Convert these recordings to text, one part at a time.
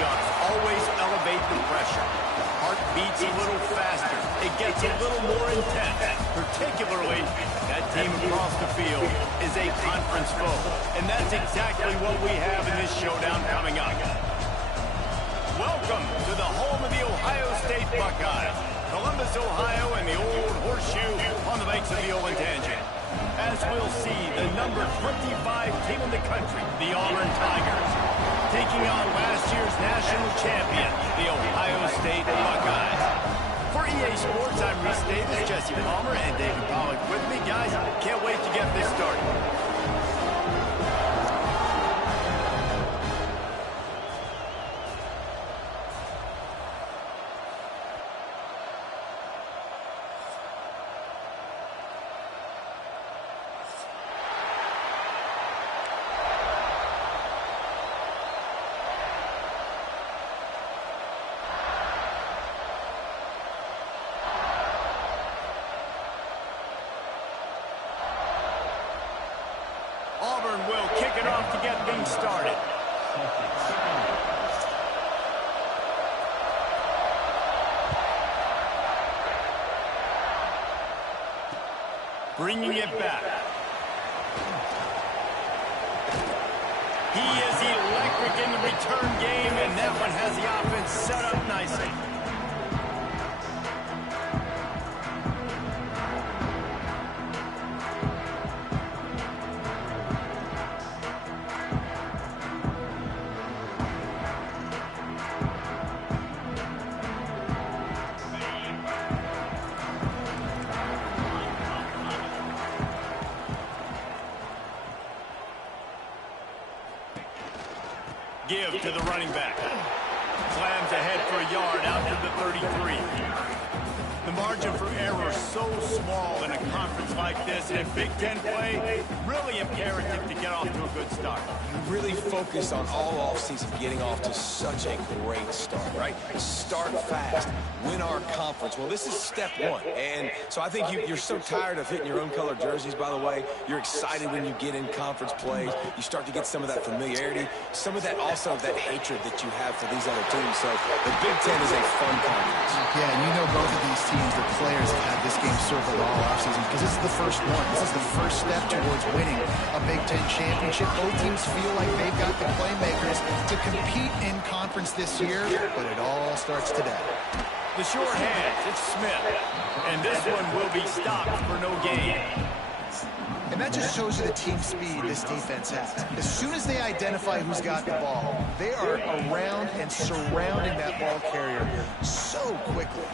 matchups always elevate the pressure. Heart beats a little faster. It gets a little more intense. Particularly, that team across the field is a conference foe. And that's exactly what we have in this showdown coming up. Welcome to the home of the Ohio State Buckeyes. Columbus, Ohio, and the old horseshoe on the banks of the Auburn Tangent. As we'll see, the number 25 team in the country, the Auburn Tigers, taking on last year's national champion, the Ohio State Buckeyes. For EA Sports, I'm Reese Davis, Jesse Palmer, and David Pollack with me. Guys, can't wait to get this started. Auburn will kick it off to get things started. Bringing it back. He is electric in the return game, and that one has the offense set up nicely. Give to the running back. Slams ahead for a yard out to the 33. The margin for error so small in a conference like this, and Big Ten play, really imperative to get off to a good start. We really focus on all offseason getting off to such a great start, right? Start fast, win our conference. Well, this is step one, and so I think you're so tired of hitting your own color jerseys, by the way. You're excited when you get in conference plays. You start to get some of that familiarity, some of that also that hatred that you have for these other teams. So the Big Ten is a fun conference. Yeah, and you know both of these teams, the players have had this game circled all offseason because this is the first one. This is the first step towards winning a Big Ten championship. Both teams feel like they've got the playmakers to compete in conference this year, but it all starts today. The short hands, it's Smith. And this one will be stopped for no gain. And that just shows you the team speed this defense has. As soon as they identify who's got the ball, they are around and surrounding that ball carrier so quickly.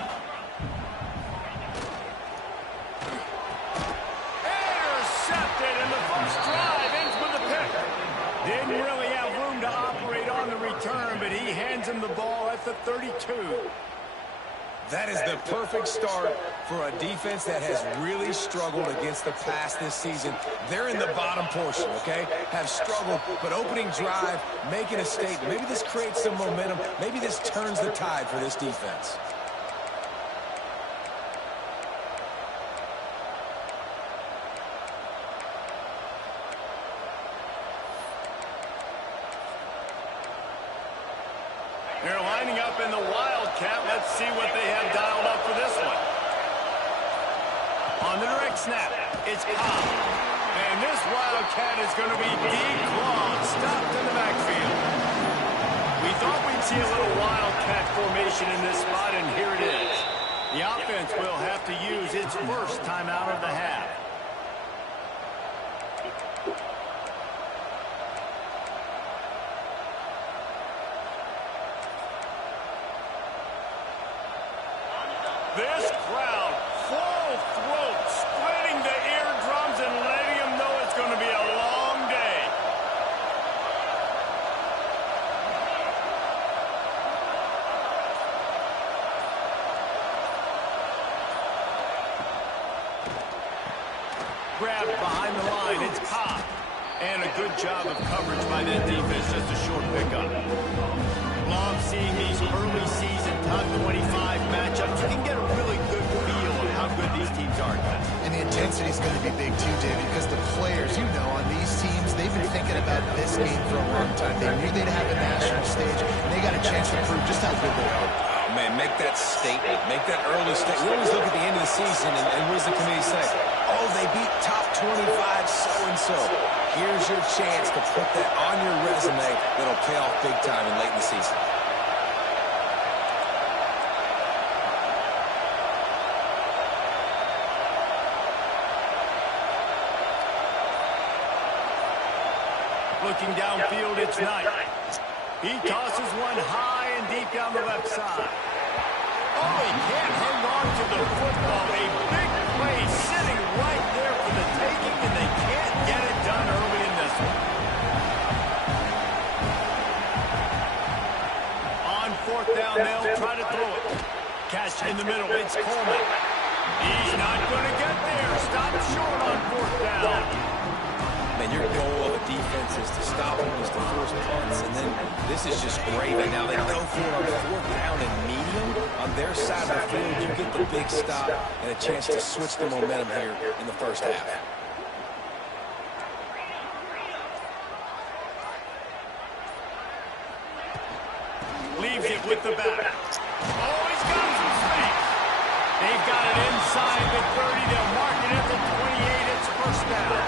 Intercepted, and the first drive ends with a pick. Didn't really have room to operate on the return, but he hands him the ball at the 32. That is the perfect start for a defense that has really struggled against the pass this season. They're in the bottom portion, okay? Have struggled, but opening drive, making a statement. Maybe this creates some momentum. Maybe this turns the tide for this defense. They're lining up in the Wildcat. Let's see what they have dialed up for this one. On the direct snap, it's Cobb. And this Wildcat is going to be declawed, stopped in the backfield. We thought we'd see a little Wildcat formation in this spot, and here it is. The offense will have to use its first timeout of the half. This crowd, full throat, splitting the eardrums and letting them know it's going to be a long day. Grabbed behind the line, it's Cobb. And a good job of coverage by that defense, just a short pickup. Love seeing these early season top 25 matchups. You can get a really good feel of how good these teams are. And the intensity is going to be big too, David, because the players, you know, on these teams, they've been thinking about this game for a long time. They knew they'd have a national stage, and they got a chance to prove just how good they are. Oh, man, make that statement. Make that early statement. We always look at the end of the season, and what does the committee say? Oh, they beat top 25 so-and-so. Here's your chance to put that on your resume that'll pay off big time and late in the season. Looking downfield, it's Knight. He tosses one high and deep down the left side. Oh, he can't hang on to the football. A big play sitting right there for the taking, and they can't get it done early in this one. On fourth down, they'll try to throw it. Catch in the middle, it's Coleman. He's not going to get there. Stop short on fourth down. Man, your goal of a defense is to stop them, is to force punts, and then this is just gravy. Now they go for it on fourth down and medium. On their side of the field, you get the big stop and a chance to switch the momentum here in the first half. Leaves it with the back. Oh, he's got some space. They've got it inside the 30. They'll mark it at the 28. It's first down.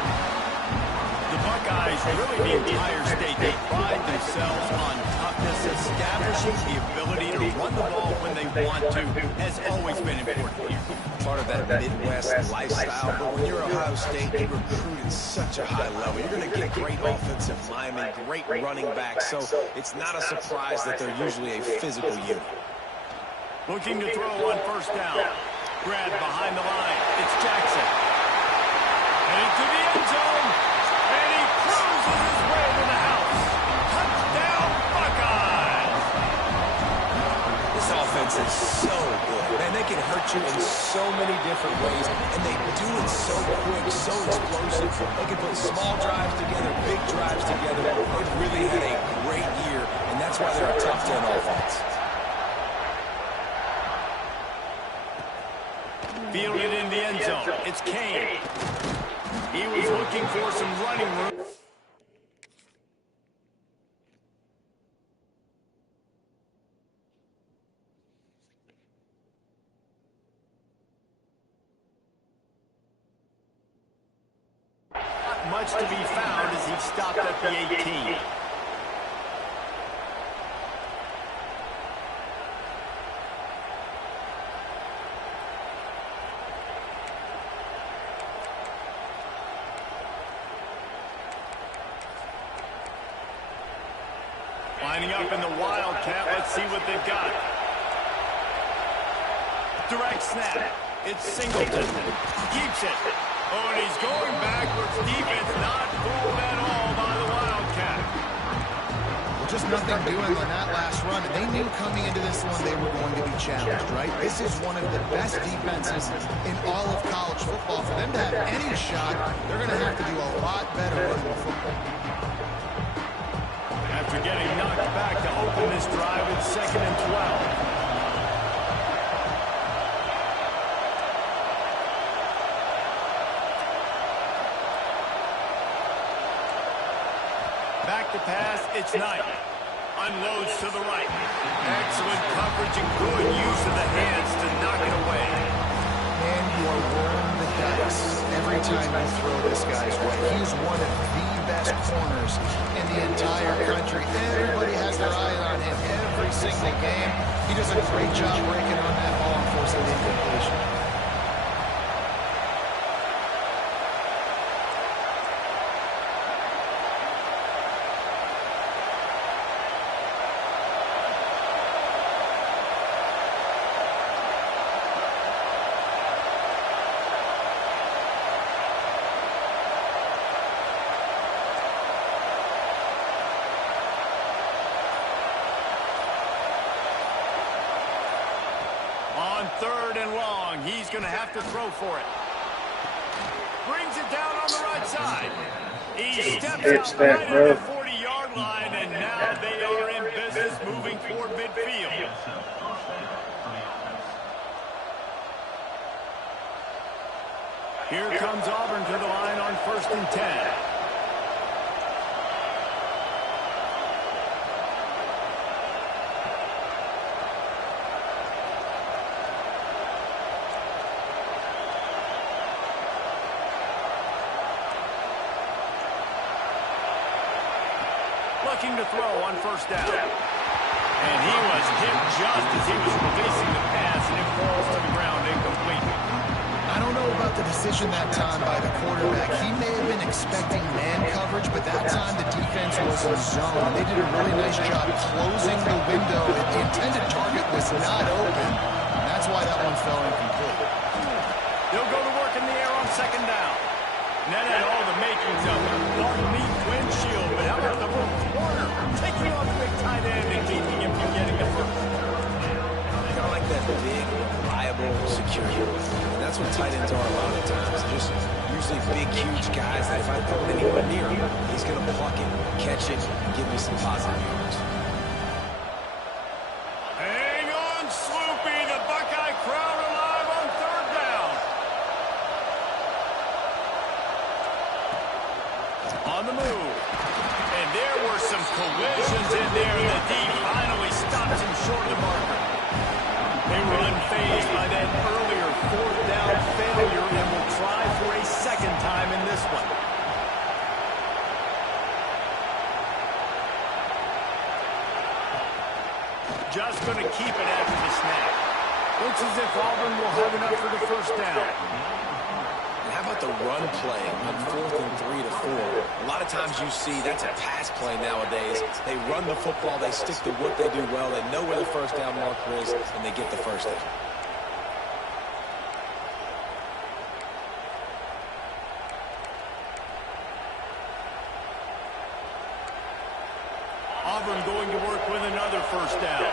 The Buckeyes, really the entire state, they pride themselves on toughness. Establishing the ability to run the ball when they want to has always been important here. Part of that Midwest lifestyle, but when you're Ohio State, you recruit at such a high level. You're going to get great offensive linemen, great running backs, so it's not a surprise that they're usually a physical unit. Looking to throw on first down. Grab behind the line. It's Jackson. Heading to the end zone. And he cruises his way to the house. Touchdown, Buckeyes! This offense is so good. Man, they can hurt you in so many different ways, and they do it so quick, so explosive. They can put small drives together, big drives together. They've really had a great year, and that's why they're a top 10 offense. Fielded in the end zone. It's Kane. He was looking for some running room. Not much to be found as he stopped at the 18. Lining up in the Wildcat. Let's see what they've got. Direct snap. It's Singleton. Keeps it. Oh, and he's going backwards. Defense not fooled at all by the Wildcat. Well, just nothing doing on that last run. They knew coming into this one they were going to be challenged, right? This is one of the best defenses in all of college football. For them to have any shot, they're going to have to do a lot better running the football. After getting knocked back to open this drive, it's 2nd and 12. Back to pass, it's Knight. Unloads to the right. Excellent coverage and good use of the hands to knock it away. Man, you are rolling the dice every time you throw this guy's way. He's one of the best corners in the entire country. Everybody has their eye on him every single game. He does a great job breaking on that ball and forcing the incompletion. On 3rd and long, he's going to have to throw for it. Brings it down on the right side. He steps out right at the 40-yard line, and now they are in business moving toward midfield. Here comes Auburn to the line on 1st and 10. looking to throw on first down. And he was hit just as he was releasing the pass, and it falls to the ground incomplete. I don't know about the decision that time by the quarterback. He may have been expecting man coverage, but that time the defense was in zone. And they did a really nice job closing the window. The intended target was not open. And that's why that one fell incomplete. They'll go to work in the air on second down. And that had all the makings of a dark meat windshield. But how about the little corner taking on the big tight end and keeping him from getting the first? Kind of like that big, reliable security. And that's what tight ends are a lot of times. They're just usually big, huge guys that if I throw it anywhere near him, he's going to pluck it, catch it, and give me some positive yards. Hang on, Sloopy. The Buckeye crowd alive on third down. On the move. And there were some collisions in there. The D finally stops him short of the marker. They were unfazed by that earlier fourth down failure and will try for a second time in this one. Just going to keep it after the snap. Looks as if Auburn will have enough for the first down. And how about the run play on 4th and 3 to 4? A lot of times you see that's a pass play nowadays. They run the football, they stick to what they do well, they know where the first down marker is, and they get the first down. Auburn going to work with another first down.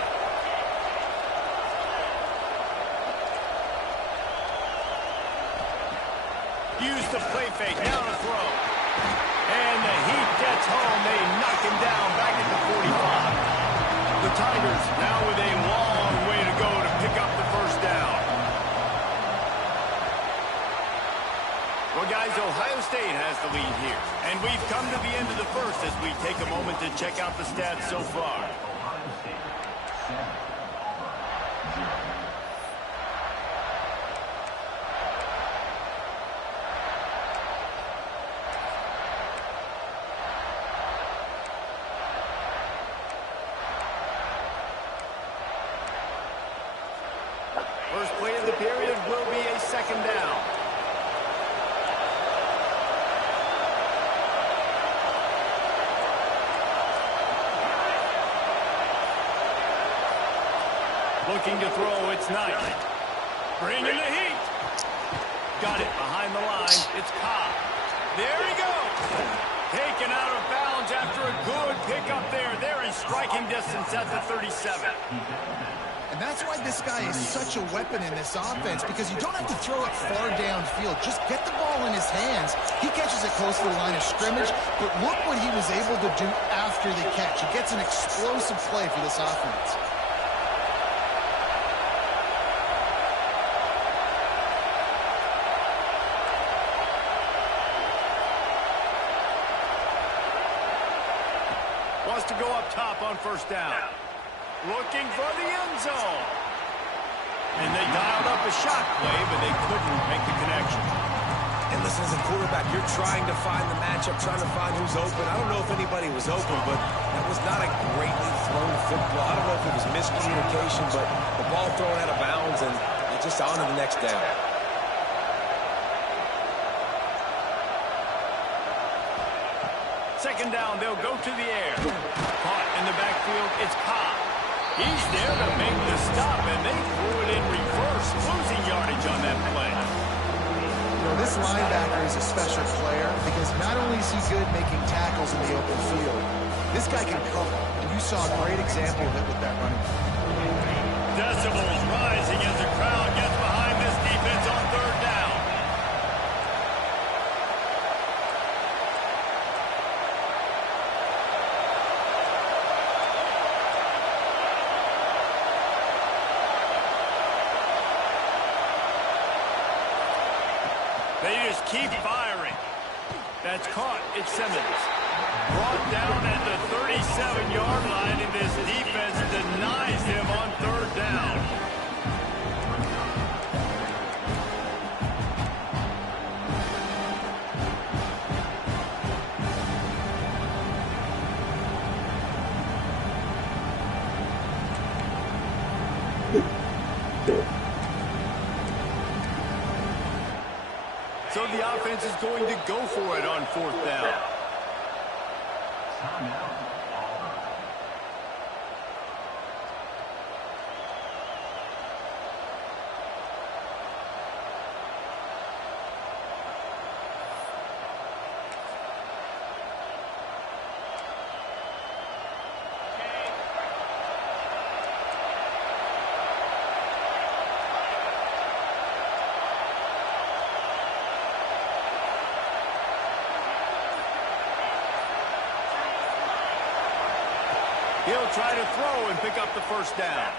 Use the play fake, down a throw. And the heat gets home. They knock him down back at the 45. The Tigers now with a long way to go to pick up the first down. Well, guys, Ohio State has the lead here. And we've come to the end of the first as we take a moment to check out the stats so far. First play of the period will be a second down. Looking to throw, it's Knight. Bringing the heat. Got it behind the line. It's Cobb. There he goes. Taken out of bounds after a good pickup there. They're in striking distance at the 37. And that's why this guy is such a weapon in this offense, because you don't have to throw it far downfield. Just get the ball in his hands. He catches it close to the line of scrimmage, but look what he was able to do after the catch. He gets an explosive play for this offense. Wants to go up top on first down. Looking for the end zone. And they dialed up a shot play, but they couldn't make the connection. And listen, as a quarterback, you're trying to find the matchup, trying to find who's open. I don't know if anybody was open, but that was not a greatly thrown football. I don't know if it was miscommunication, but the ball thrown out of bounds, and just on to the next down. Second down, they'll go to the air. Caught in the backfield, it's Cobb. He's there to make the stop, and they threw it in reverse, losing yardage on that play. You know, this linebacker is a special player because not only is he good making tackles in the open field, this guy can cover, and you saw a great example of it with that running back. Decibels rising as the crowd gets behind this defense on third down. They just keep firing. That's caught. It's Simmons. Brought down at the 37-yard line, and this defense denies him on third down. the offense is going to go for it on 4th down. He'll try to throw and pick up the 1st down.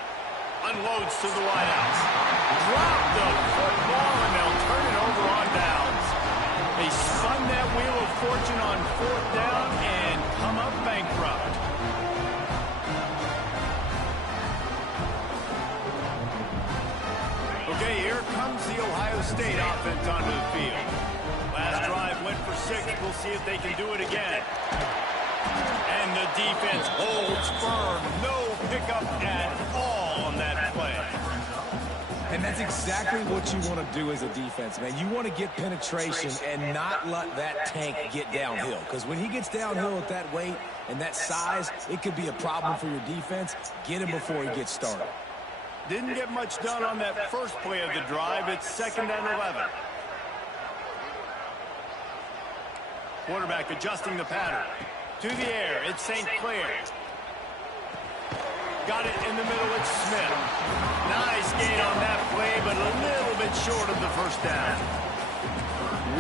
Unloads to the wideouts. Drop the football, and they'll turn it over on downs. They spun that wheel of fortune on 4th down and come up bankrupt. Okay, here comes the Ohio State offense onto the field. Last drive went for 6. We'll see if they can do it again. And the defense holds firm. No pickup at all on that play. And that's exactly what you want to do as a defense, man. You want to get penetration and not let that tank get downhill. Because when he gets downhill at that weight and that size, it could be a problem for your defense. Get him before he gets started. Didn't get much done on that first play of the drive. It's 2nd and 11. Quarterback adjusting the pattern. To the air, it's St. Clair. Got it in the middle, it's Smith. Nice gain on that play, but a little bit short of the 1st down.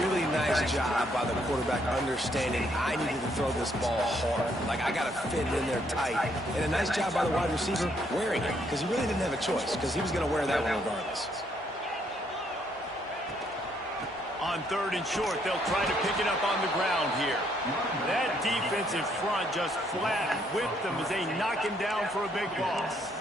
Really nice job by the quarterback understanding I needed to throw this ball hard. Like, I got to fit it in there tight. And a nice job by the wide receiver wearing it, because he really didn't have a choice, because he was going to wear that one regardless. On 3rd and short, they'll try to pick it up on the ground here. That defensive front just flat whipped them as they knock him down for a big loss.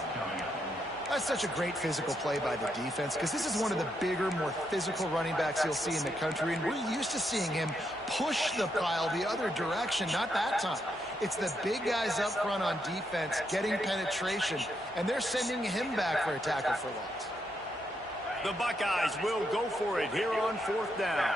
That's such a great physical play by the defense, because this is one of the bigger, more physical running backs you'll see in the country, and we're used to seeing him push the pile the other direction. Not that time. It's the big guys up front on defense getting penetration, and they're sending him back for a tackle for loss. The Buckeyes will go for it here on 4th down.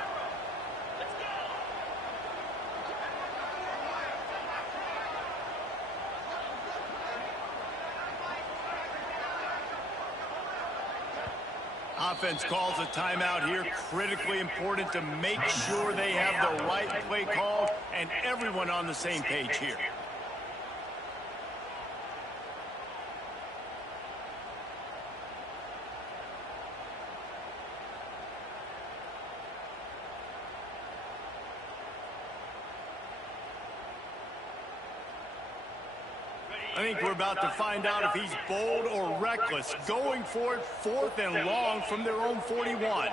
Offense calls a timeout here. Critically important to make sure they have the right play called and everyone on the same page here. I think we're about to find out if he's bold or reckless. Going for it, 4th and long from their own 41.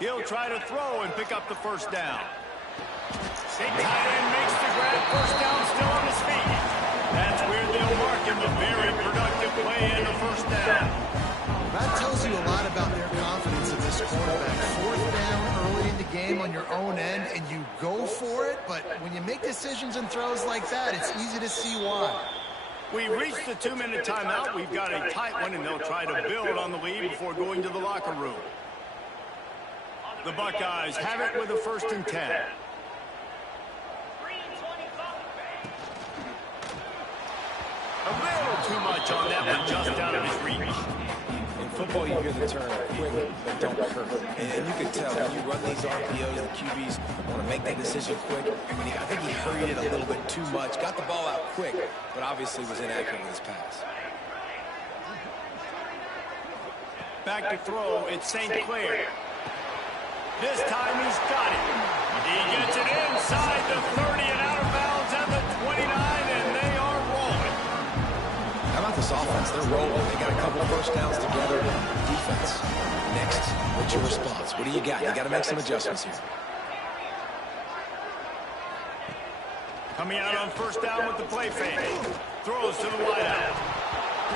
He'll try to throw and pick up the 1st down. Big tight end makes the grab. 1st down still on his feet. That's where they'll mark him a very productive play and a 1st down. That tells you a lot about their confidence in this quarterback. 4th down early in the game on your own end, and you go for it, but when you make decisions and throws like that, it's easy to see why. We reached the 2-minute timeout. We've got a tight one, and they'll try to build on the lead before going to the locker room. The Buckeyes have it with a 1st and 10. A little too much on that one, just out of his reach. In football, you hear the term quick, but don't hurt. And you can tell when you run these RPOs, the QBs want to make that decision quick. And I think he hurried it a little bit too much. Got the ball out quick, but obviously was inaccurate with his pass. Back to throw, it's St. Clair. This time he's got it. He gets it inside the 30 and out of bounds at the 29, and they are rolling. How about this offense? They're rolling. They got a couple of 1st downs together. Defense. Next, what's your response? What do you got? You got to make some adjustments here. Coming out on 1st down with the play fake. Throws to the wideout.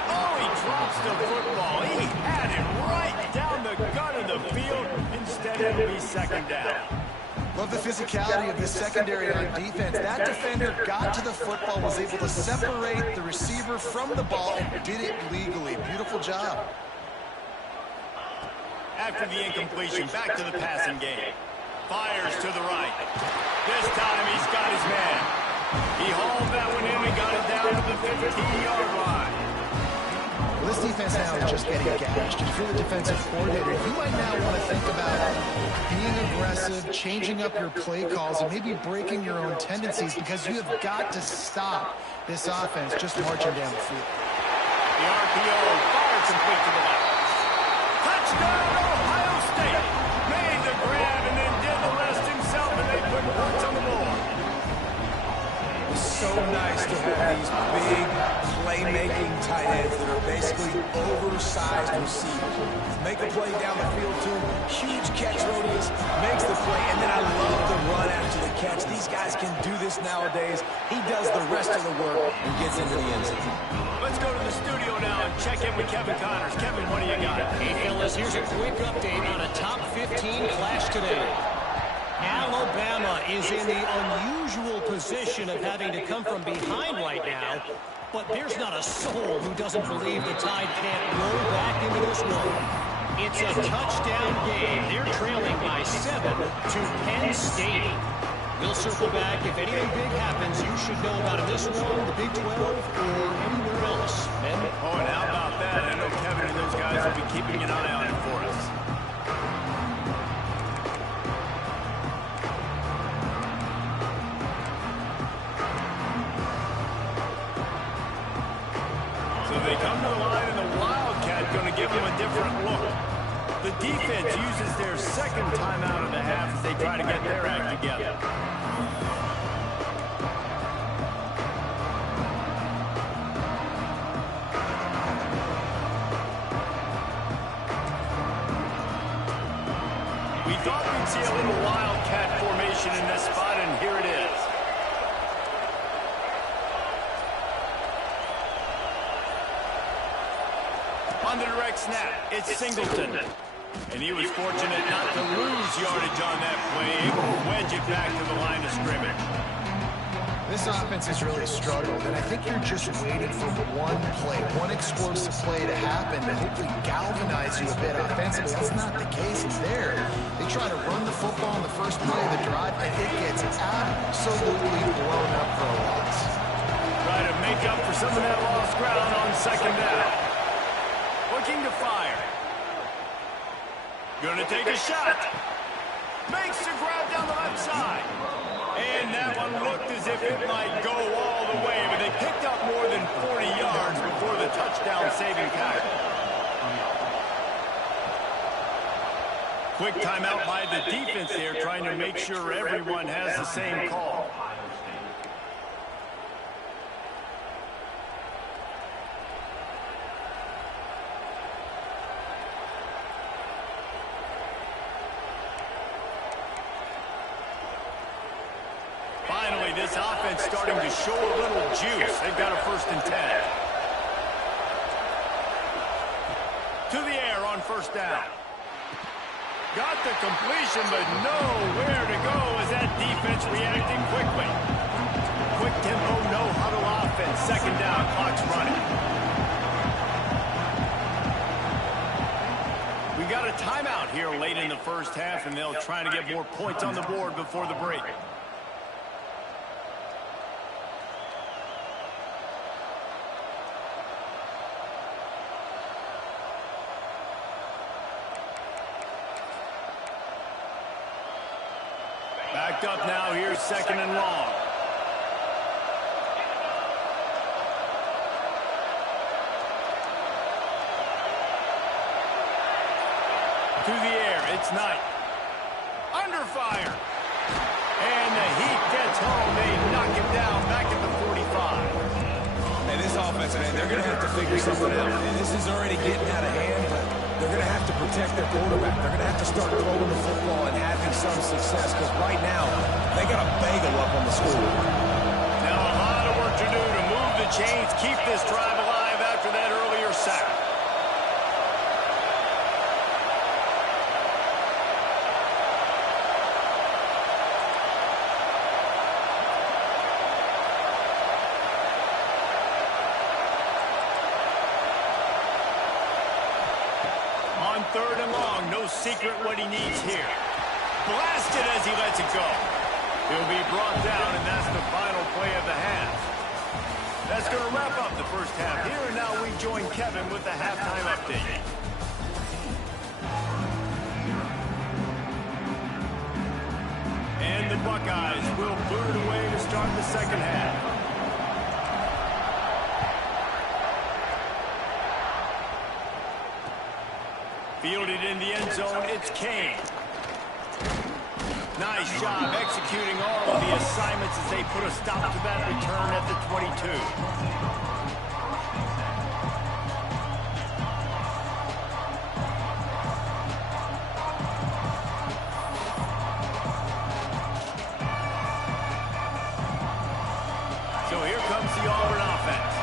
Oh, he drops the football. He had it right down the gut of the field. Instead, it'll be 2nd down. Love the physicality of this secondary on defense. That defender got to the football, was able to separate the receiver from the ball, and did it legally. Beautiful job. After the incompletion, back to the passing game. Fires to the right. This time he's got his man. He hauled that one in and got it down to the 15-yard line. Well, this defense now is just getting gashed. If you're the defensive coordinator, you might now want to think about being aggressive, changing up your play calls, and maybe breaking your own tendencies, because you have got to stop this offense just marching down the field. The RPO fired complete to the left. Touchdown, Ohio State! Made the grab and then did the rest himself, and they put points on the board. It's so nice to have these big playmaking tight ends that are basically oversized receivers. Make a play down the field to him, huge catch radius, makes the play, and then I love the run after the catch. These guys can do this nowadays. He does the rest of the work and gets into the end zone. Let's go to the studio now and check in with Kevin Connors. Kevin, what do you got? Hey, fellas, here's a quick update on a top 15 clash today. Alabama is in the unusual position of having to come from behind right now, but there's not a soul who doesn't believe the Tide can't roll back into this one. It's a touchdown game. They're trailing by 7 to Penn State. We'll circle back. If anything big happens, you should know about it this one, the Big 12, or anywhere else. Ben? Oh, and how about that? I know Kevin and those guys will be keeping an eye on it for us. So they come to the line, and the Wildcat going to give them a different look. The defense uses their second timeout of the half as they try to get their act together. We thought we'd see a little Wildcat formation in this spot, and here it is. On the direct snap, it's Singleton. And he was fortunate not to lose yardage on that play, able to wedge it back to the line of scrimmage. This offense has really struggled, and I think you're just waiting for one play, one explosive play to happen to hopefully galvanize you a bit offensively. That's not the case there. They try to run the football in the first play of the drive, and it gets absolutely blown up for a loss. Try to make up for some of that lost ground on second down. Looking to fire. Gonna take a shot. Makes the grab down the left side. And that one looked as if it might go all the way, but they picked up more than 40 yards before the touchdown-saving tackle. Quick timeout by the defense there, trying to make sure everyone has the same call. Finally, this offense starting to show a little juice. They've got a 1st and 10. To the air on 1st down. Got the completion, but nowhere to go as that defense reacting quickly. Quick tempo, no huddle offense. 2nd down, clock's running. We got a timeout here late in the 1st half, and they'll try to get more points on the board before the break. Backed up now, here's 2nd and long. To the air, it's Knight. Under fire. And the Heat gets home. They knock him down back at the 45. And this offense, man, they're going to have to figure something out. And this is already getting out of hand, but they're going to have to protect their quarterback. They're going to have to start throwing the football and having some success, because right now, they got a bagel up on the score. Now a lot of work to do to move the chains, keep this drive alive after that earlier sack. On 3rd and long, no no secret what he needs here. Blasted as he lets it go. He'll be brought down, and that's the final play of the half. That's going to wrap up the first half here, and now we join Kevin with the halftime update. And the Buckeyes will clear it away to start the second half. Fielded in the end zone, it's Kane. Nice job executing all of the assignments as they put a stop to that return at the 22. So here comes the Auburn offense.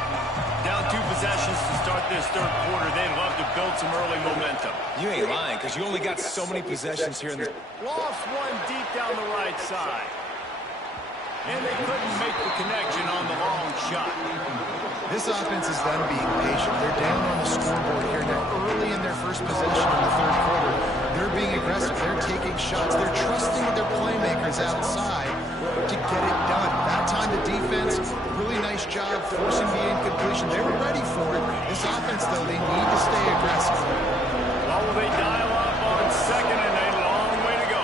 Down 2 possessions to start this third quarter. They'd love to build some early momentum. You ain't lying, because you only got so many possessions here in the... Lost one deep down the right side. And they couldn't make the connection on the long shot. This offense is done being patient. They're down on the scoreboard here now early in their first possession in the third quarter. They're being aggressive. They're taking shots. They're trusting their playmakers outside to get it done. That time the defense, really nice job forcing the incompletion. They were ready for it. This offense, though, they need to stay aggressive. Well, will they dial up on second and a long way to go?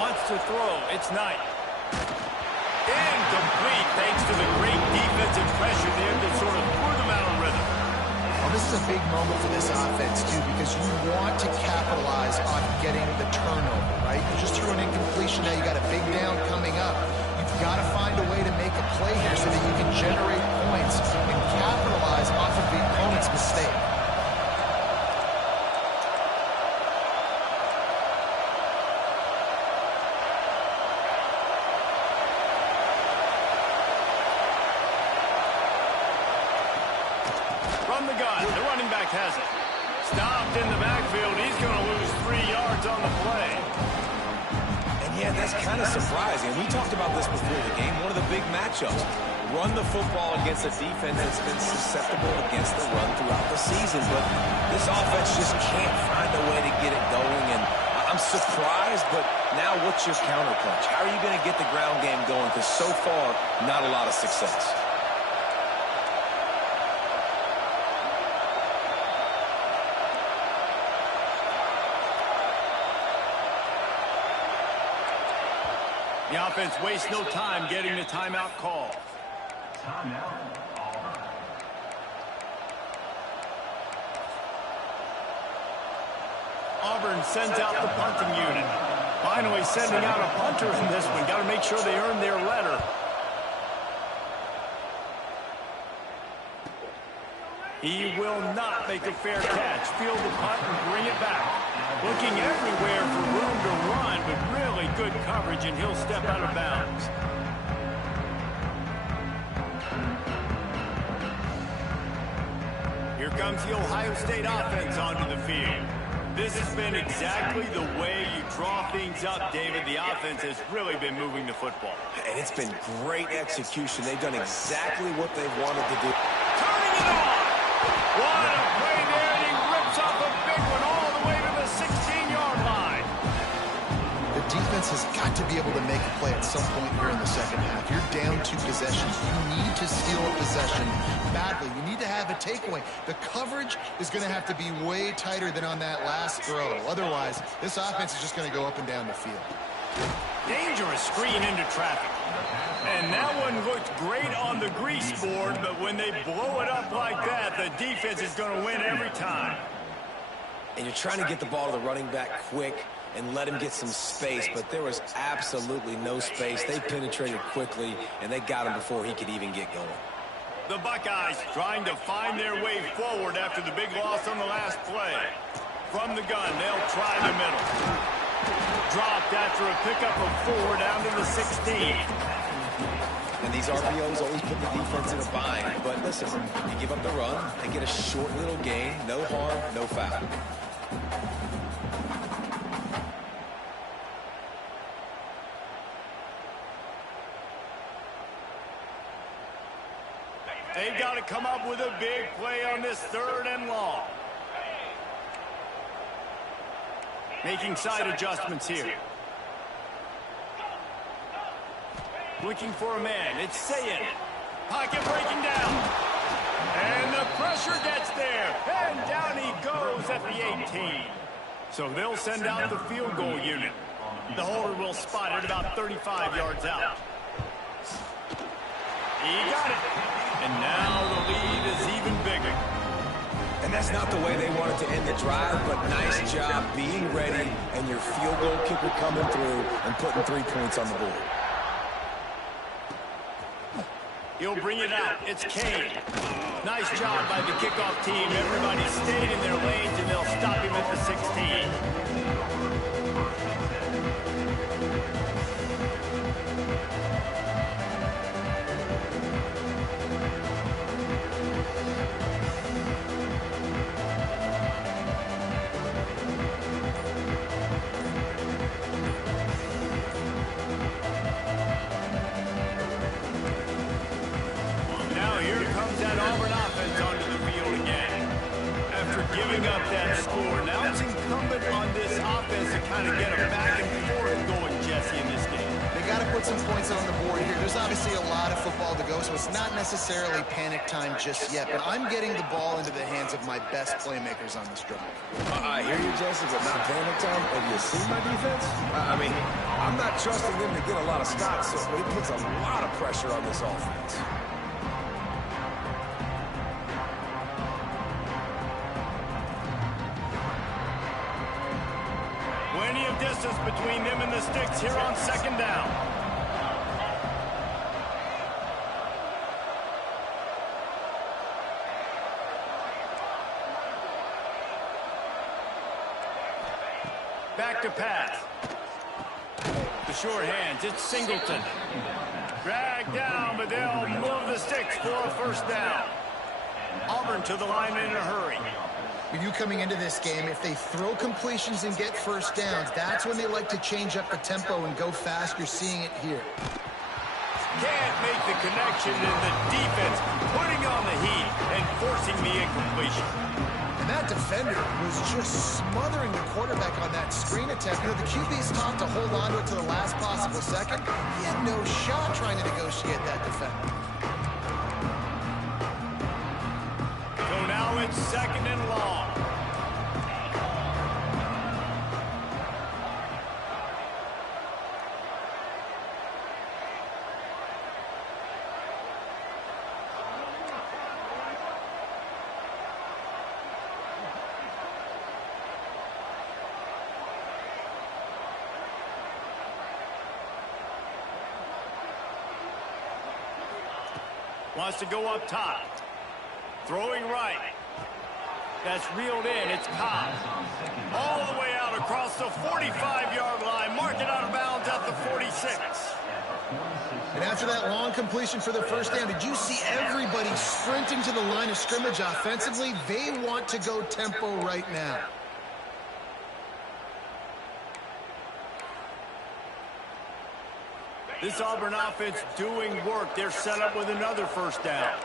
Wants to throw. It's Knight. Incomplete thanks to the great defensive pressure there that sort of threw them out of rhythm. Well, this is a big moment for this offense, too, because you want to capitalize on getting the turnover, right? You just threw an incompletion. Now you got a big down coming up. You've got to find a way to make a play here so that you can generate points and capitalize off of the opponent's mistake. From the gun, the running back has it. Stopped in the backfield. He's going to lose 3 yards on the play. And yeah, that's kind of surprising. We talked about this before the game. One of the big matchups. Run the football against a defense that's been susceptible against the run throughout the season. But this offense just can't find a way to get it going. And I'm surprised, but now what's your counterpunch? How are you going to get the ground game going? Because so far, not a lot of success. The offense wastes no time getting the timeout call. Auburn sends out the punting unit. Finally sending out a punter in this one. Got to make sure they earn their letter. He will not make a fair catch. Field the punt and bring it back. Looking everywhere for room to run, but really good coverage, and he'll step out of bounds. Here comes the Ohio State offense onto the field. This has been exactly the way you draw things up, David. The offense has really been moving the football. And it's been great execution. They've done exactly what they wanted to do. Turning it on! What a play there, and he rips off a big one all the way to the 16-yard line. The defense has got to be able to make a play at some point here in the second half. You're down 2 possessions. You need to steal a possession badly. You need to have a takeaway. The coverage is going to have to be way tighter than on that last throw. Otherwise, this offense is just going to go up and down the field. Dangerous screen into traffic. And that one looked great on the grease board, but when they blow it up like that, the defense is going to win every time. And you're trying to get the ball to the running back quick and let him get some space, but there was absolutely no space. They penetrated quickly, and they got him before he could even get going. The Buckeyes trying to find their way forward after the big loss on the last play. From the gun, they'll try the middle. Dropped after a pickup of 4 down to the 16. And these RPOs always put the defense in a bind. But listen, you give up the run, they get a short little gain, no harm, no foul. A they've got to come up with a big play on this 3rd and long. Making side adjustments here. Looking for a man. It's Sayin. Pocket breaking down. And the pressure gets there. And down he goes at the 18. So they'll send out the field goal unit. The holder will spot it about 35 yards out. He got it. And now the lead is even bigger. And that's not the way they wanted to end the drive, but nice job being ready and your field goal kicker coming through and putting 3 points on the board. He'll bring it out. It's Kane. Nice job by the kickoff team. Everybody stayed in their lanes, and they'll stop him at the 16. That Auburn offense onto the field again. After giving up that score, now it's incumbent on this offense to kind of get a back and forth going, Jesse, in this game. They got to put some points on the board here. There's obviously a lot of football to go, so it's not necessarily panic time just yet, but I'm getting the ball into the hands of my best playmakers on this drive. I hear you, Jesse, but not panic time. Have you seen my defense? I mean, I'm not trusting them to get a lot of stops, so it puts a lot of pressure on this offense. Plenty of distance between them and the sticks here on 2nd down. Back to pass. The short hands, it's Singleton. Dragged down, but they'll move the sticks for a 1st down. Auburn to the line in a hurry. You coming into this game, if they throw completions and get 1st downs, that's when they like to change up the tempo and go fast. You're seeing it here. Can't make the connection, and the defense putting on the heat and forcing the incompletion. And that defender was just smothering the quarterback on that screen attempt. You know, the QB's taught to hold on to it to the last possible second. He had no shot trying to negotiate that defender. So now it's 2nd and long. Wants to go up top. Throwing right. That's reeled in. It's Cobb. All the way out across the 45-yard line. Mark it out of bounds at the 46. And after that long completion for the 1st down, did you see everybody sprinting to the line of scrimmage offensively? They want to go tempo right now. This Auburn offense doing work. They're set up with another 1st down.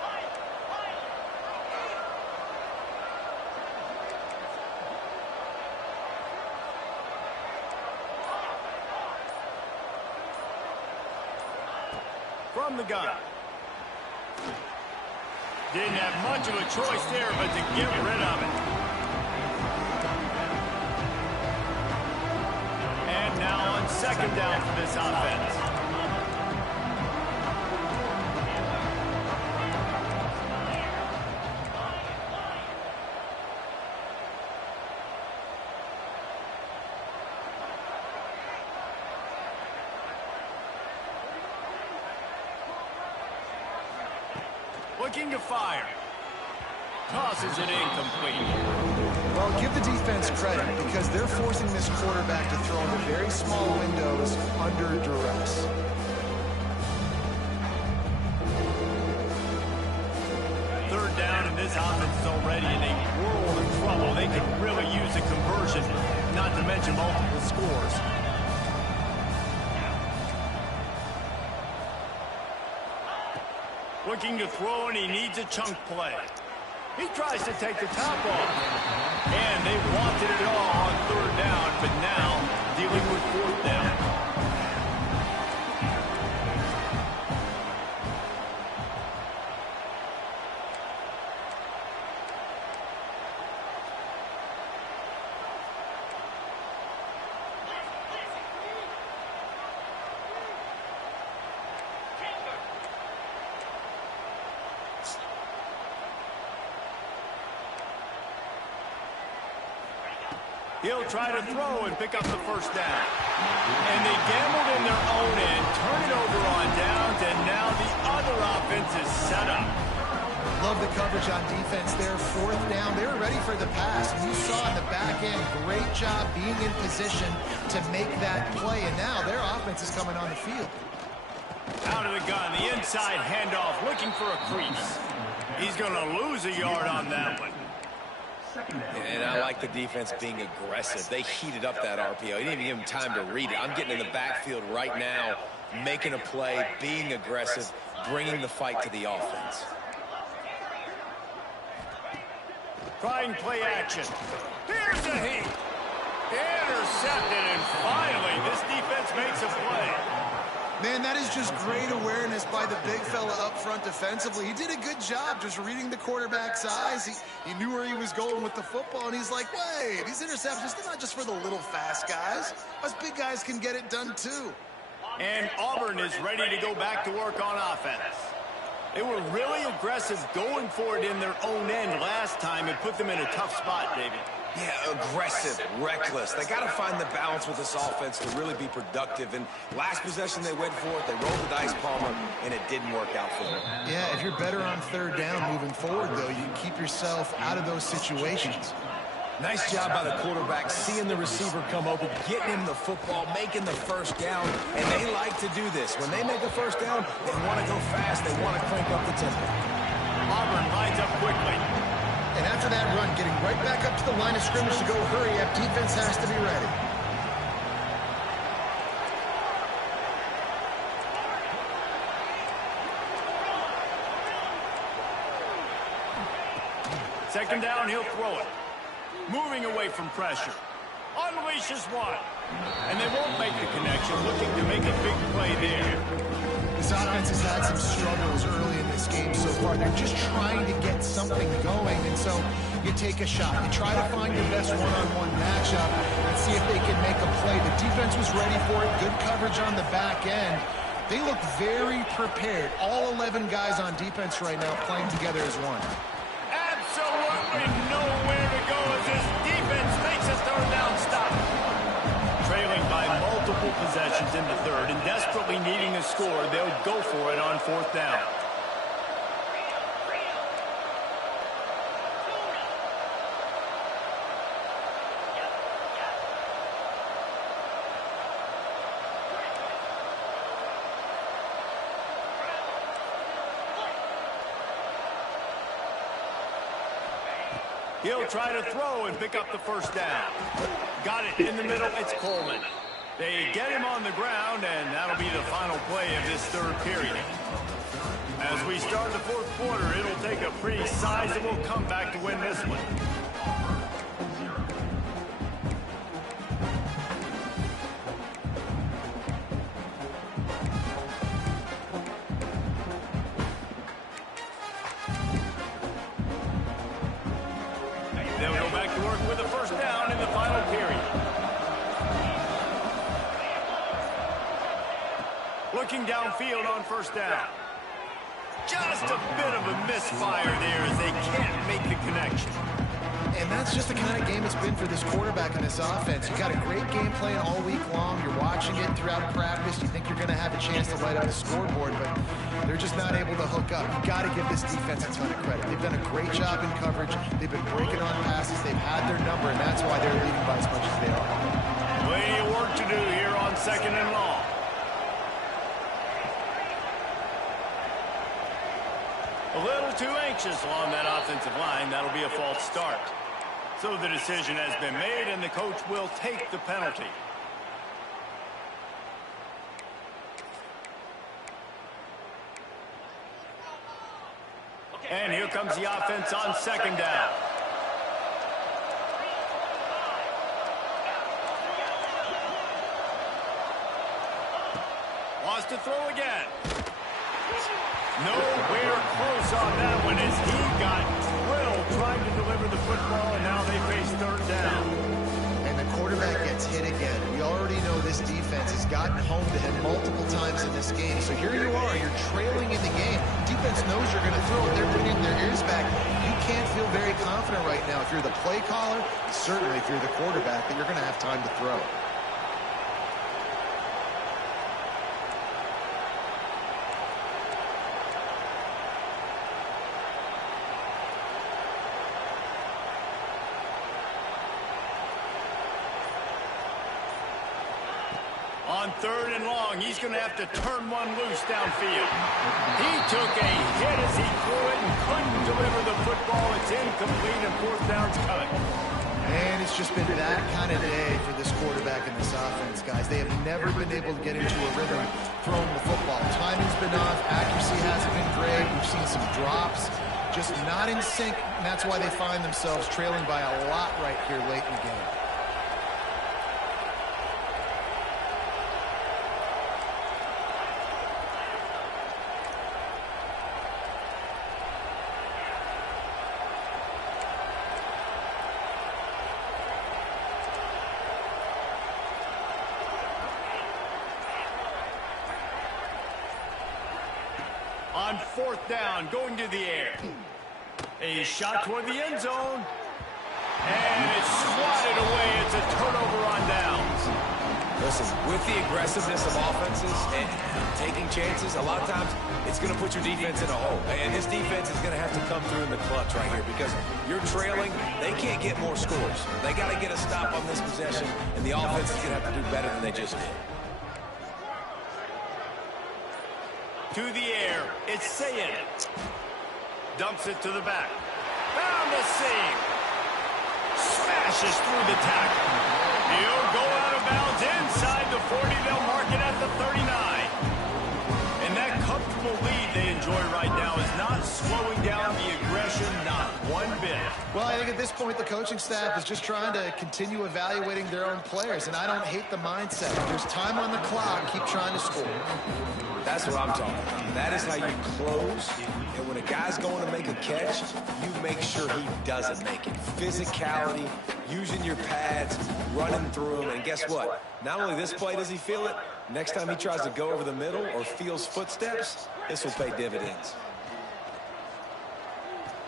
From the gun. Didn't have much of a choice there, but to get rid of it. And now on 2nd down for this offense. Looking to fire. Tosses it incomplete. Well, give the defense credit because they're forcing this quarterback to throw into very small windows under duress. Third down, and this offense is already in a world of trouble. They could really use a conversion, not to mention multiple scores. Looking to throw, and he needs a chunk play. He tries to take the top off. And they wanted it all on third down, but now dealing with fourth down. He'll try to throw and pick up the first down. And they gambled in their own end, turn it over on downs, and now the other offense is set up. Love the coverage on defense there. Fourth down, they were ready for the pass. And you saw in the back end, great job being in position to make that play. And now their offense is coming on the field. Out of the gun, the inside handoff, looking for a crease. He's going to lose a yard on that one. And I like the defense being aggressive. They heated up that RPO. He didn't even give him time to read it. I'm getting in the backfield right now, making a play, being aggressive, bringing the fight to the offense. Trying play action. Here's a heat. Intercepted, and finally, this defense makes a play. Man, that is just great awareness by the big fella up front defensively. He did a good job just reading the quarterback's eyes. He knew where he was going with the football, and he's like, wait, these interceptions, they're not just for the little fast guys. Us big guys can get it done too. And Auburn is ready to go back to work on offense. They were really aggressive going for it in their own end last time and put them in a tough spot, David. Yeah, aggressive, reckless. They got to find the balance with this offense to really be productive. And last possession they went for it, they rolled the dice, Palmer, and it didn't work out for them. Yeah, if you're better on third down moving forward, though, you can keep yourself out of those situations. Nice job by the quarterback, seeing the receiver come open, getting him the football, making the first down. And they like to do this. When they make a first down, they want to go fast. They want to crank up the tempo. Auburn lines up quickly. And after that run, getting right back up to the line of scrimmage to go hurry up, defense has to be ready. Second down, he'll throw it. Moving away from pressure. Unleashes one. And they won't make the connection, looking to make a big play there. This offense has had some struggles early in this game so far. They're just trying to get something going, and so you take a shot. You try to find your best one-on-one matchup and see if they can make a play. The defense was ready for it. Good coverage on the back end. They look very prepared. All 11 guys on defense right now playing together as one. Absolutely nowhere to go as this defense makes a third down stop. Trailing by multiple possessions in the third and desperately needing a score, they'll go for it on fourth down. He'll try to throw and pick up the first down. Got it in the middle. It's Coleman. They get him on the ground, and that'll be the final play of this third period. As we start the fourth quarter, it'll take a pretty sizable comeback to win this one. They'll go back to work with a first down in the final period. Looking downfield on first down. Just a bit of a misfire there as they can't make the connection. And that's just the kind of game it's been for this quarterback and this offense. You've got a great game plan all week long. You're watching it throughout practice. You think you're going to have a chance to light up the scoreboard, but they're just not able to hook up. You've got to give this defense a ton of credit. They've done a great job in coverage. They've been breaking on passes. They've had their number, and that's why they're leading by as much as they are. Plenty of work to do here on second and long. A little too anxious along that offensive line. That'll be a false start. So the decision has been made, and the coach will take the penalty. And here comes the offense on second down. Wants to throw again. Nowhere close on that one as he got drilled trying to deliver the football, and now they face third down. And the quarterback gets hit again. We already know this defense has gotten home to him multiple times in this game. So here you are, you're trailing in the game. Defense knows you're going to throw it. They're bringing their ears back. You can't feel very confident right now if you're the play caller, certainly if you're the quarterback, that you're going to have time to throw. On third and long, he's going to have to turn one loose downfield. He took a hit as he threw it and couldn't deliver the football. It's incomplete and fourth down's coming. And it's just been that kind of day for this quarterback and this offense, guys. They have never been able to get into a rhythm throwing the football. Timing's been off. Accuracy hasn't been great. We've seen some drops. Just not in sync, and that's why they find themselves trailing by a lot right here late in the game. On fourth down, going to the air. A shot toward the end zone. And it's swatted away. It's a turnover on downs. Listen, with the aggressiveness of offenses and taking chances, a lot of times it's going to put your defense in a hole. And this defense is going to have to come through in the clutch right here because you're trailing. They can't get more scores. They got to get a stop on this possession, and the offense is going to have to do better than they just did. To the air, it's Sayed. Dumps it to the back. Found the seam. Smashes through the tackle. He'll go out of bounds inside the 40. They'll mark it at the 39. And that comfortable lead they enjoy right now is not slowing down the aggression, not one bit. Well, I think at this point the coaching staff is just trying to continue evaluating their own players, and I don't hate the mindset. If there's time on the clock, keep trying to score. That's what I'm talking about. That is how you close. And when a guy's going to make a catch, you make sure he doesn't make it. Physicality, using your pads, running through him. And guess what? Not only this play does he feel it, next time he tries to go over the middle or feels footsteps, this will pay dividends.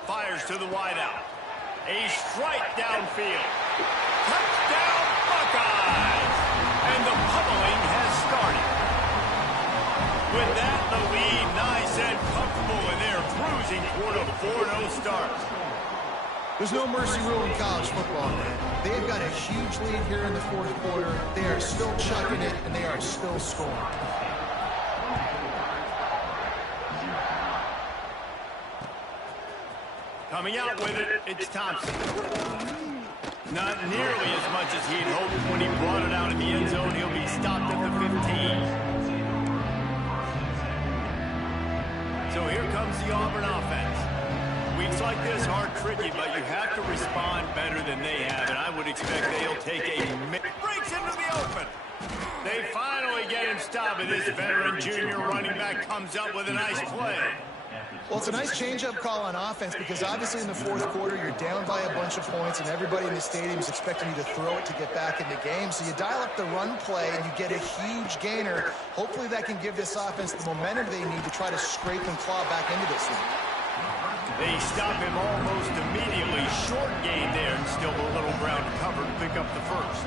Fires to the wideout. A strike downfield. Touchdown Buckeyes! And the pummeling has started. With that, the lead nice and comfortable, and they're cruising toward a 4-0 start. There's no mercy rule in college football, man. They've got a huge lead here in the fourth quarter. They are still chucking it, and they are still scoring. Coming out with it, it's Thompson. Not nearly as much as he had hoped when he brought it out in the end zone. He'll be stopped at the 15. So here comes the Auburn offense. Weeks like this are tricky, but you have to respond better than they have, and I would expect they'll take a breaks into the open. They finally get him stopped, and this veteran junior running back comes up with a nice play. Well, it's a nice change-up call on offense because obviously in the fourth quarter you're down by a bunch of points and everybody in the stadium is expecting you to throw it to get back in the game. So you dial up the run play and you get a huge gainer. Hopefully that can give this offense the momentum they need to try to scrape and claw back into this one. They stop him almost immediately. Short gain there and still a little ground covered to pick up the first.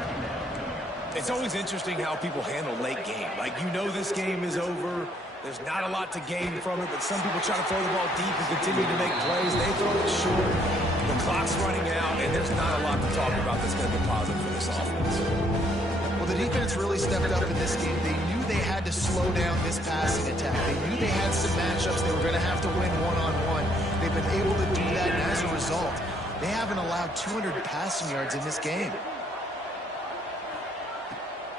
It's always interesting how people handle late game. Like, you know this game is over. There's not a lot to gain from it, but some people try to throw the ball deep and continue to make plays. They throw it short. The clock's running out, and there's not a lot to talk about that's going to be positive for this offense. Well, the defense really stepped up in this game. They knew they had to slow down this passing attack. They knew they had some matchups they were going to have to win one-on-one. They've been able to do that, and as a result, they haven't allowed 200 passing yards in this game.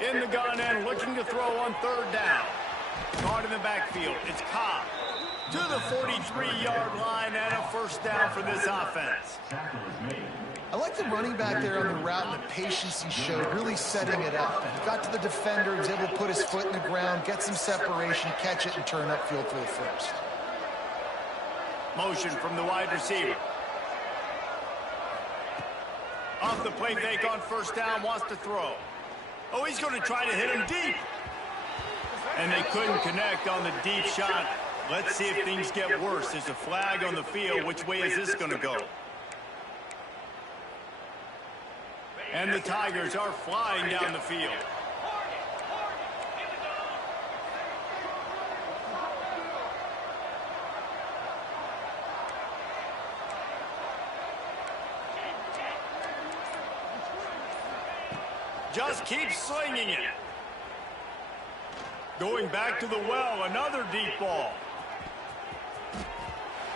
In the gun and looking to throw on third down. Guard in the backfield. It's Cobb. to the 43-yard line and a first down for this offense. I like the running back there on the route and the patience he showed, really setting it up. He got to the defender, he was able to put his foot in the ground, get some separation, catch it, and turn upfield for the first. Motion from the wide receiver. Off the play fake on first down, wants to throw. Oh, he's going to try to hit him deep. And they couldn't connect on the deep shot. Let's see if things get worse. There's a flag on the field. Which way is this going to go? And the Tigers are flying down the field. Just keep slinging it. Going back to the well, another deep ball.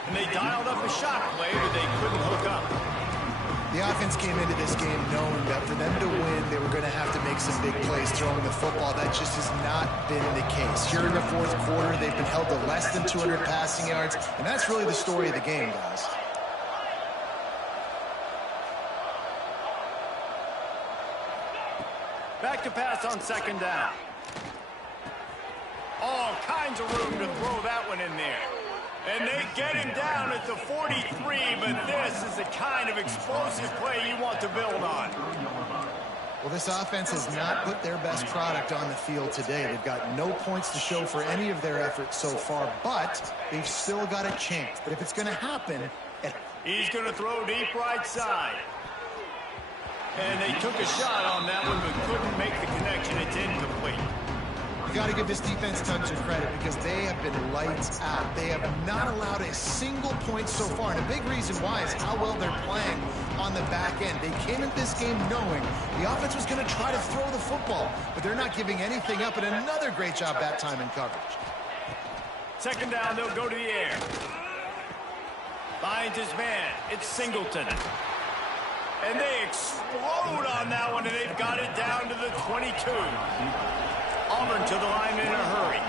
And they dialed up a shot play, but they couldn't hook up. The offense came into this game knowing that for them to win, they were going to have to make some big plays throwing the football. That just has not been the case. Here in the fourth quarter, they've been held to less than 200 passing yards, and that's really the story of the game, guys. Back to pass on second down. All kinds of room to throw that one in there. And they get him down at the 43, but this is the kind of explosive play you want to build on. Well, this offense has not put their best product on the field today. They've got no points to show for any of their efforts so far, but they've still got a chance. But if it's going to happen... He's going to throw deep right side. And they took a shot on that one, but couldn't make the connection. It's incomplete. You got to give this defense tons of credit because they have been lights out. They have not allowed a single point so far. And a big reason why is how well they're playing on the back end. They came into this game knowing the offense was going to try to throw the football, but they're not giving anything up. And another great job that time in coverage. Second down, they'll go to the air. Finds his man. It's Singleton. And they explode on that one, and they've got it down to the 22. Auburn to the line in a hurry.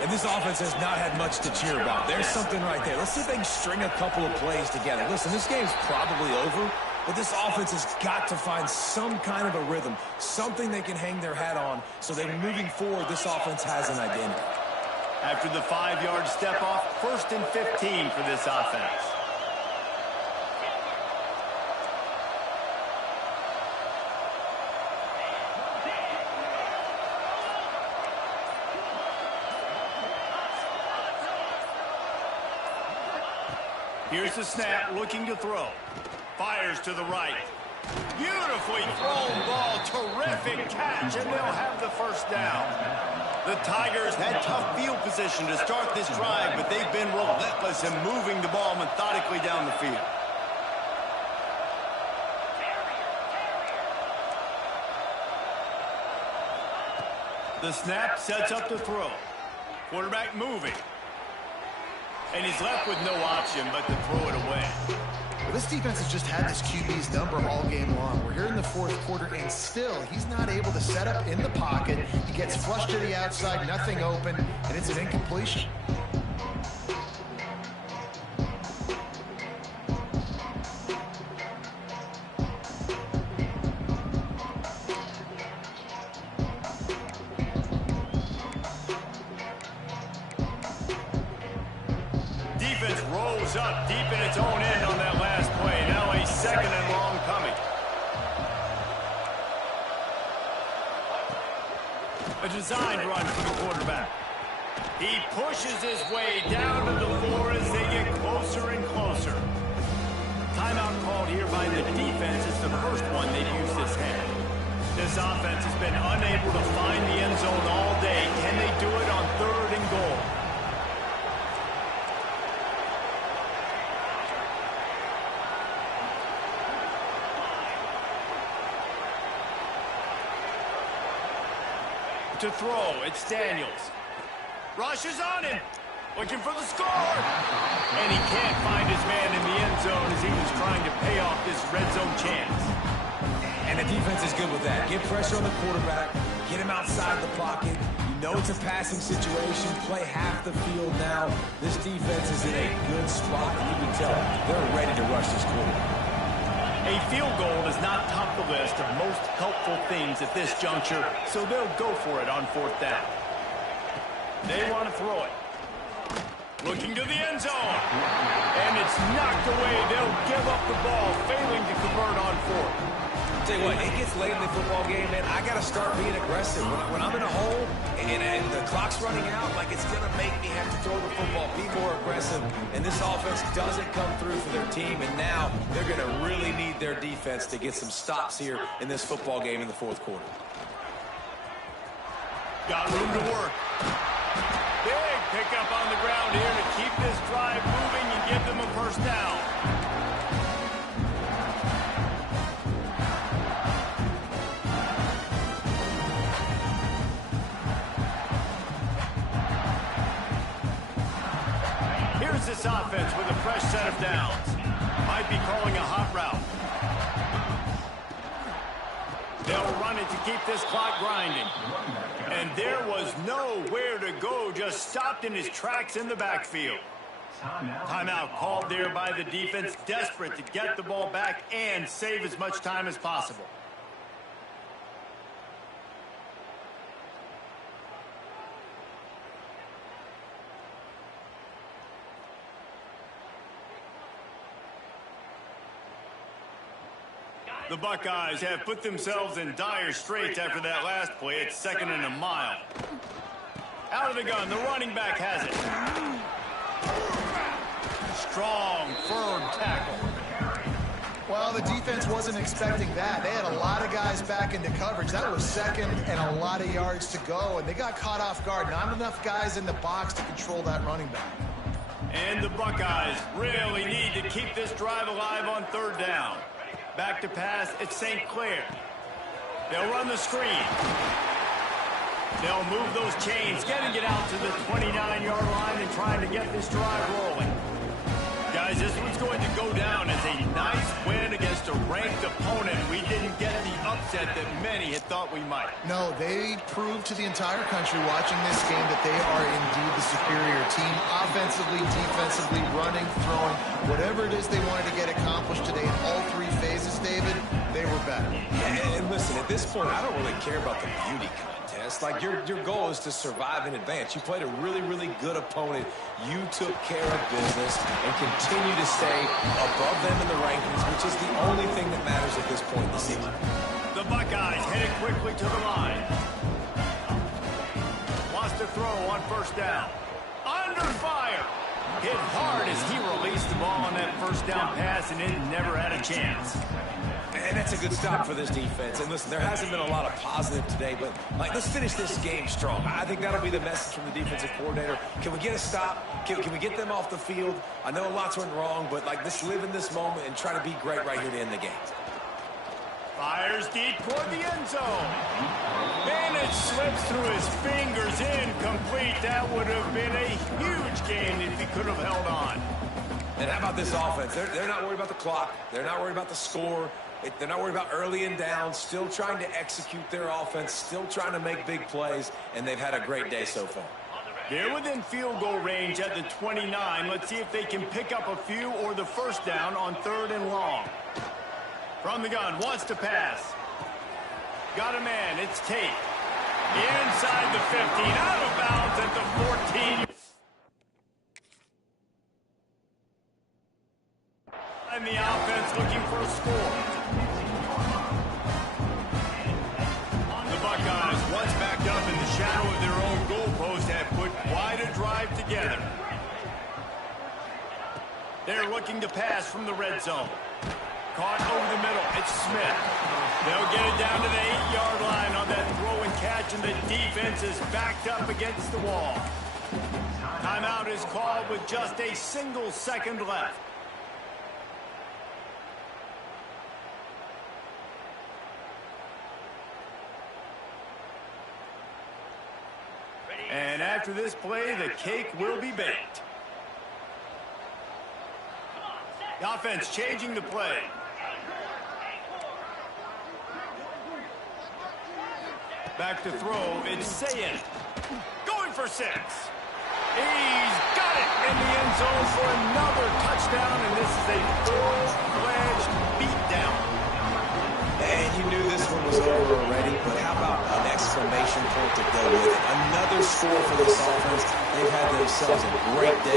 And this offense has not had much to cheer about. There's something right there. Let's see if they can string a couple of plays together. Listen, this game's probably over, but this offense has got to find some kind of a rhythm, something they can hang their hat on, so that moving forward, this offense has an identity. After the 5-yard step off, 1st and 15 for this offense. Here's the snap, looking to throw. Fires to the right. Beautifully thrown ball, terrific catch, and they'll have the first down. The Tigers had tough field position to start this drive, but they've been relentless in moving the ball methodically down the field. The snap sets up the throw. Quarterback moving. And he's left with no option but to throw it away. Well, this defense has just had this QB's number all game long. We're here in the fourth quarter, and still, he's not able to set up in the pocket. He gets flushed to the outside, nothing open, and it's an incompletion. Up deep in its own end on that last play. Now a second and long coming. A designed run for the quarterback. He pushes his way down to the floor as they get closer and closer. Timeout called here by the defense. It's the first one they've used this half. This offense has been unable to find the end zone all day. Can they do it on 3rd and goal? To throw, it's Daniels. Rushes on him, looking for the score. And he can't find his man in the end zone as he was trying to pay off this red zone chance. And the defense is good with that. Get pressure on the quarterback, Get him outside the pocket. You know it's a passing situation. Play half the field now. This defense is in a good spot, and you can tell they're ready to rush this quarter. A field goal does not top the list of most helpful things at this juncture, so they'll go for it on 4th down. They want to throw it. Looking to the end zone. And it's knocked away. They'll give up the ball, failing to convert on 4th. Tell you what, it gets late in the football game, man. I got to start being aggressive. When I'm in a hole and the clock's running out, like it's going to make me have to throw the football, be more aggressive. And this offense doesn't come through for their team, and now they're going to really need their defense to get some stops here in this football game in the 4th quarter. Got room to work. Big pickup on the ground here to keep this drive moving and give them a 1st down. Here's this offense with a fresh set of downs. Might be calling a hot route. They'll run it to keep this clock grinding. And there was nowhere to go, just stopped in his tracks in the backfield. Timeout called there by the defense, desperate to get the ball back and save as much time as possible. The Buckeyes have put themselves in dire straits after that last play. It's 2nd and a mile. Out of the gun, the running back has it. Strong, firm tackle. Well, the defense wasn't expecting that. They had a lot of guys back into coverage. That was 2nd and a lot of yards to go, and they got caught off guard. Not enough guys in the box to control that running back. And the Buckeyes really need to keep this drive alive on 3rd down. Back to pass, it's St. Clair. They'll run the screen. They'll move those chains, getting it out to the 29-yard line and trying to get this drive rolling. Guys, this one's going to go down as a nice win against a ranked opponent. We didn't get the upset that many had thought we might. No, they proved to the entire country watching this game that they are indeed the superior team. Offensively, defensively, running, throwing, whatever it is they wanted to get accomplished today in all 3 phases, David, they were better. Yeah, and listen, at this point, I don't really care about the beauty contest. Like, your goal is to survive and advance. You played a really, really good opponent. You took care of business and continue to stay above them in the rankings, which is the only thing that matters at this point in the season. The Buckeyes headed quickly to the line. Wants to throw on 1st down. Under fire. Hit hard as he released the ball on that 1st down pass, and it never had a chance. And that's a good stop for this defense. And listen, there hasn't been a lot of positive today, but let's finish this game strong. I think that'll be the message from the defensive coordinator. Can we get a stop? Can we get them off the field? I know lots went wrong, but let's live in this moment and try to be great right here to end the game. Fires deep toward the end zone. And it slips through his fingers, incomplete. That would have been a huge gain if he could have held on. And how about this offense? They're not worried about the clock. They're not worried about the score. They're not worried about early and down. Still trying to execute their offense. Still trying to make big plays. And they've had a great day so far. They're within field goal range at the 29. Let's see if they can pick up a few or the 1st down on 3rd and long. From the gun, wants to pass. Got a man, it's Tate. Inside the 15, out of bounds at the 14. And the offense looking for a score. The Buckeyes, once backed up in the shadow of their own goalpost, have put quite a drive together. They're looking to pass from the red zone. Caught over the middle. It's Smith. They'll get it down to the 8-yard line on that throw and catch, and the defense is backed up against the wall. Timeout is called with just a single second left. And after this play, the cake will be baked. The offense changing the play. Back to throw, it's Sayin. Going for 6. He's got it in the end zone for another touchdown, and this is a full-fledged beatdown. And you knew this one was over already, but how about an exclamation point to go with it? Another score for this offense. They've had themselves a great day.